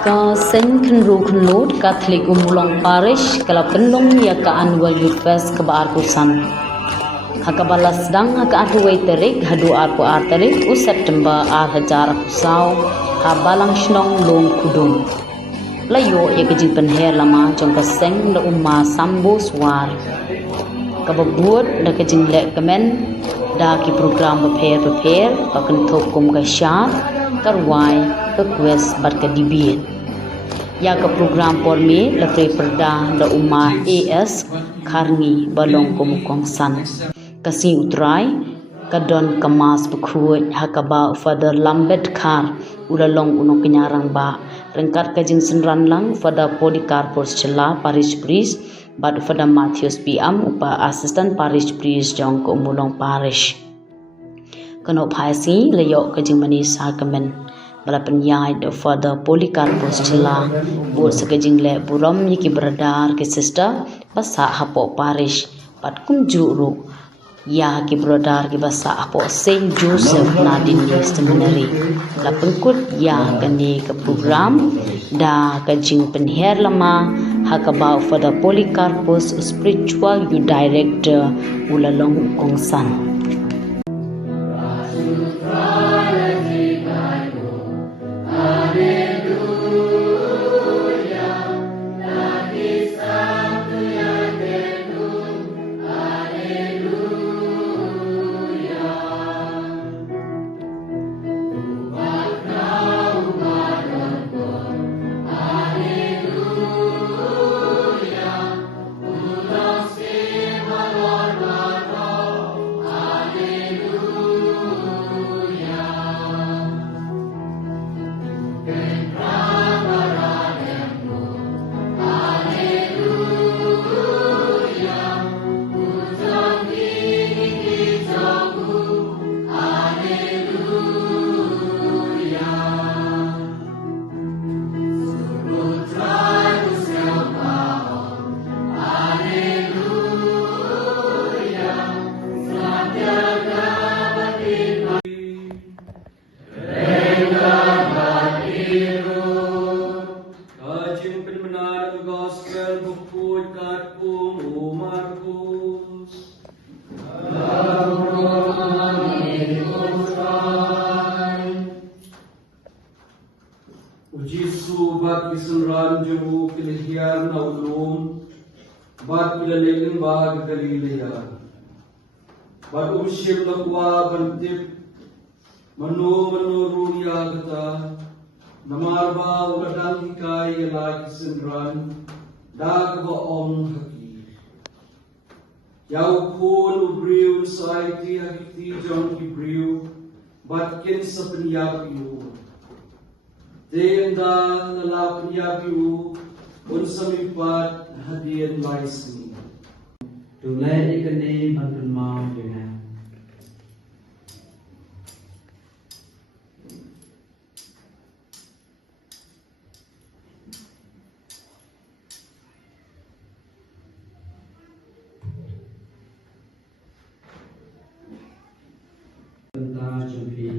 Ka sen kan load Catholic Umulong Parish kala penlong ya ka annual youth fest ka baar kusan. Haka balas dang haka atuway tarik hadu arpo tarik u September hajar kusau ha balang shnong long kudung. Layo ya kajing penher lama jong ka seng da umma sambo swar. Kababuat da kajing lek kemen da ki program prepare pakan thok kum ka syar karwai ke quest bar ke dibit. Ya ke program por me lepre perda da umma AS karni balong kumukong san. Kasi utrai kadon kemas bekhuat hakaba ufada lambet kar ulalong unong kenyarang ba rengkat kajing senran lang ufada Polikarpos cela parish priest bad ufada Matthews PM upa assistant parish priest jong ke umulong parish. Kano phasi layok kajing manis kemen bala penyai de fada Polikarpos cela buat sekajing le buram yiki beradar ke sister basa hapo parish pat kum juru ya ki beradar ki basa hapo Saint Joseph Nadin Seminary la pengkut ya kani ke program da kajing penher lama hakaba fada Polikarpos spiritual you director ulalong kongsan. Bat kisenran jemu kilihian na ulum, bat pilalilin bag Galilea. Bat umship lakwa bantip, manu runia kata, namarba uladang hikay yala kisenran, dagba om haki. Yaw kun ubriw society hakiti jong kibriw, bat kin sa penyapiyo. Tenda nalapin yapiu unsamipat hadian laisni. Tulai ikani bantul mau dengan. Tentang jumpi.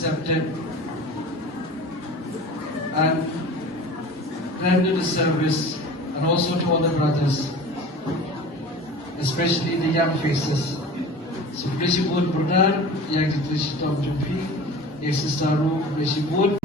accepted and render the service, and also to all the brothers, especially the young faces. So Brishibud Brother, yang ditulis Tom Jumpi, yang sesaru Brishibud.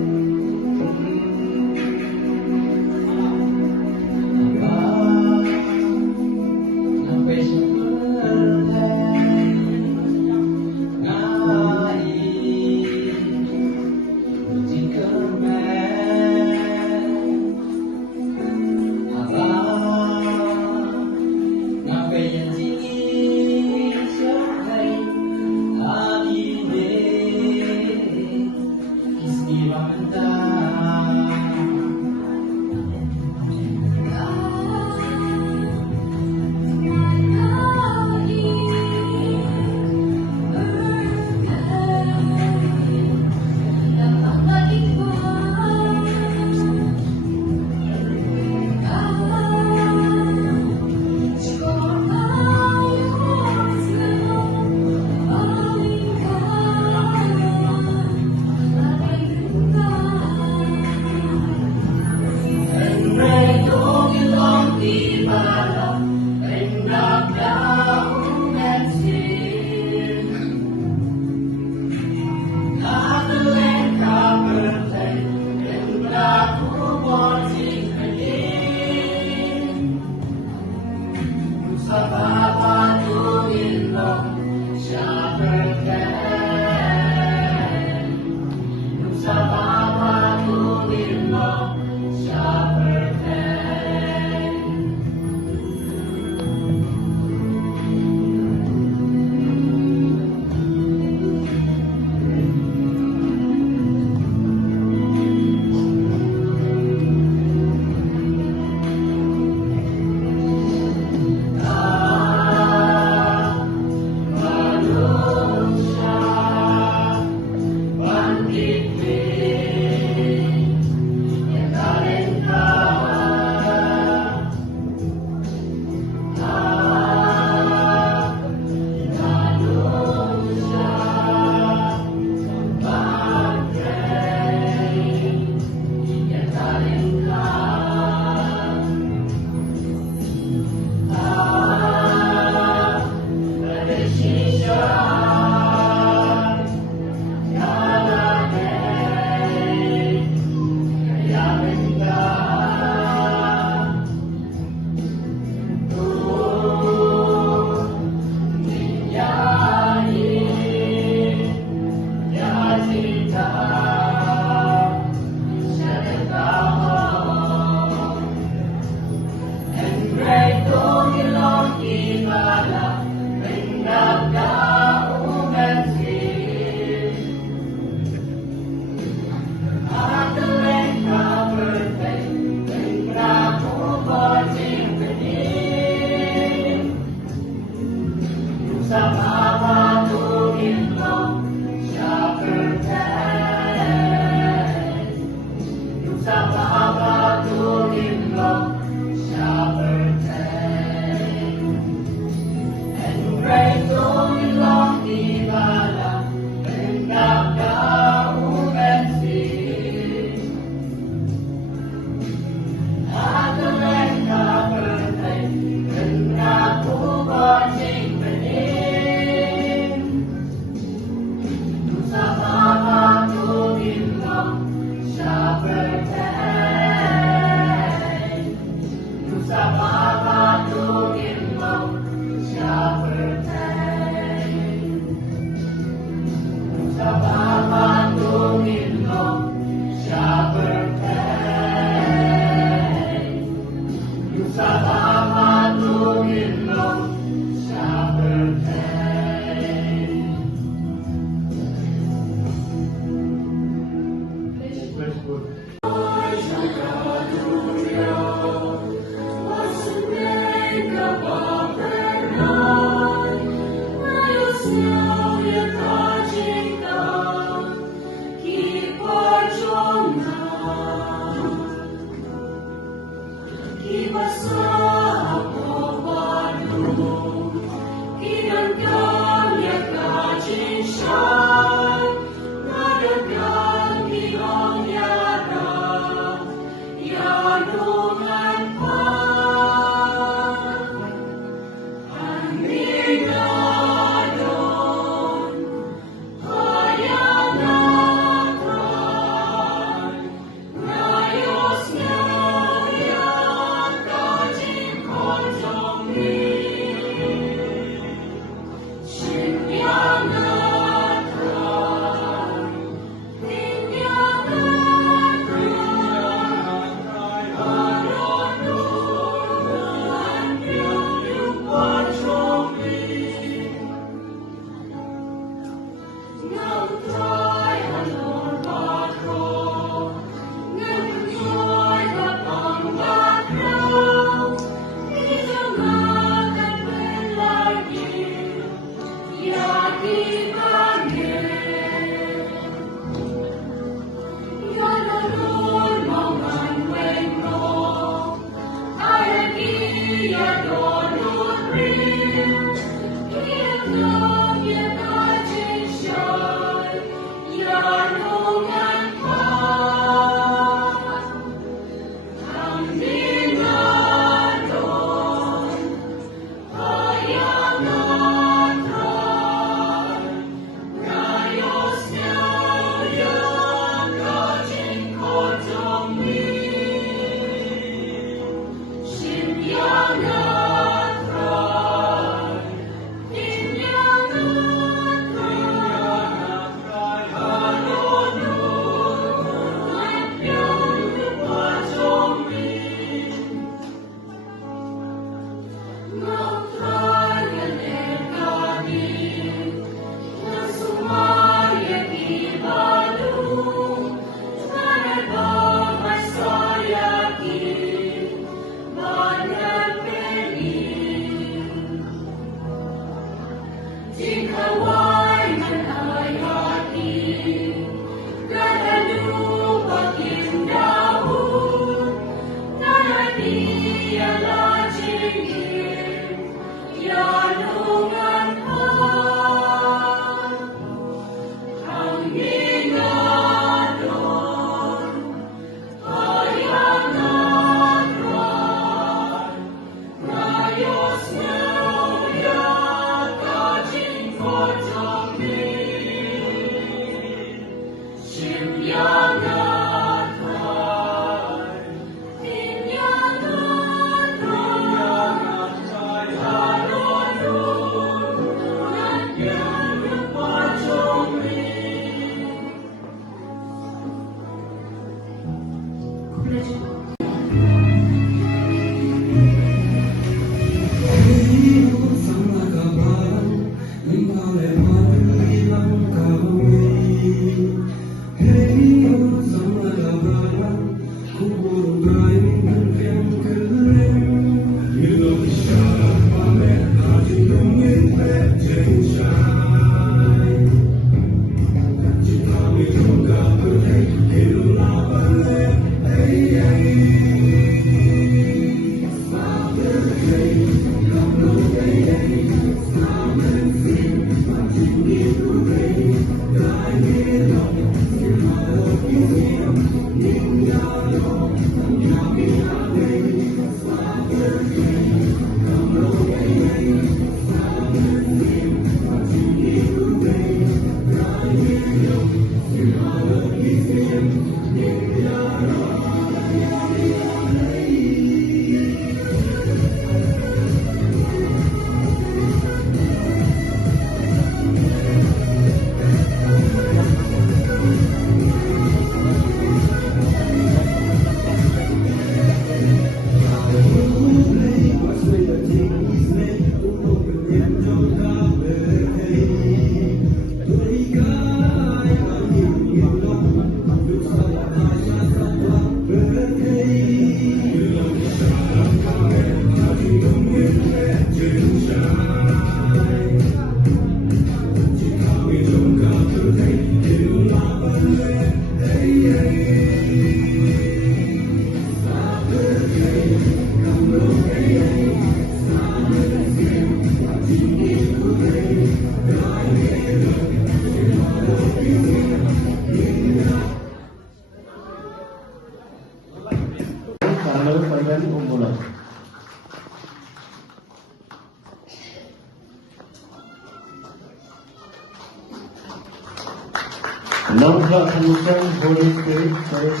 Number Commission, Holy Spirit, Church,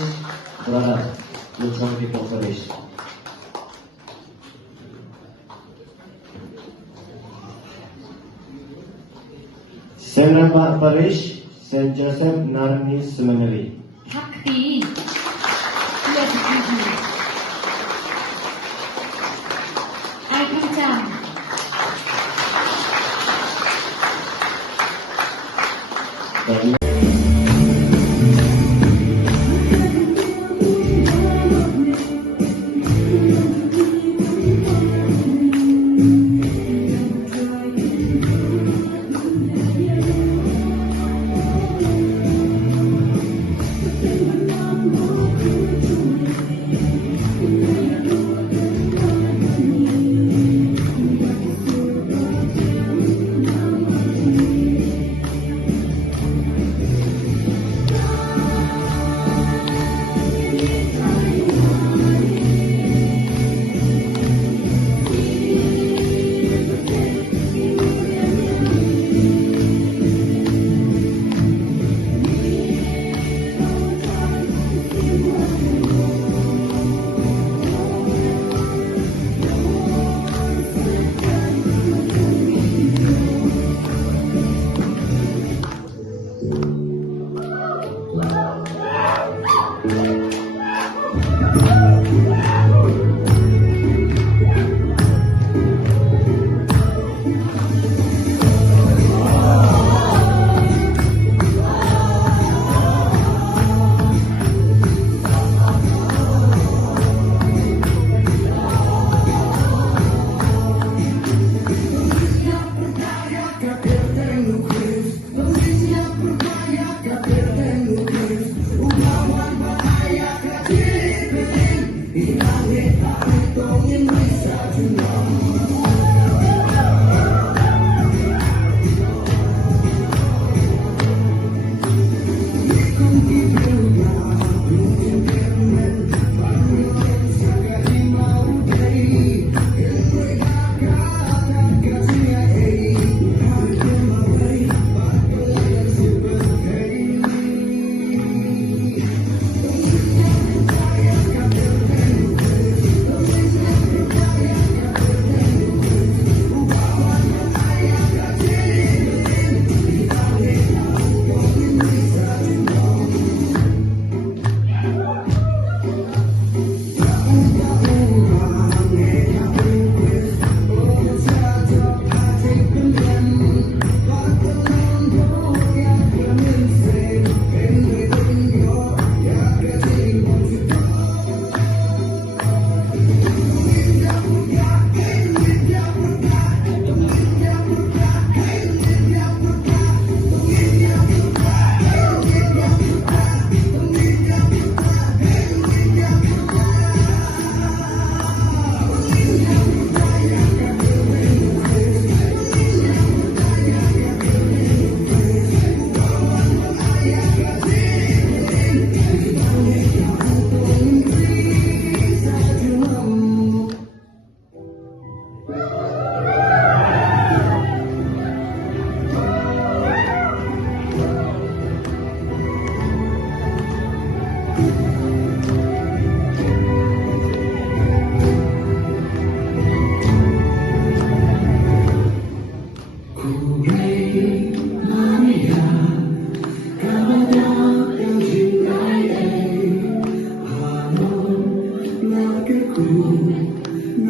Brother, with some people finish. Saint Parish, Saint Joseph Narani Seminary. Hakti. Let it be. I can jump.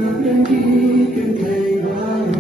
Hãy subscribe cho kênh Ghiền Mì Gõ để không bỏ lỡ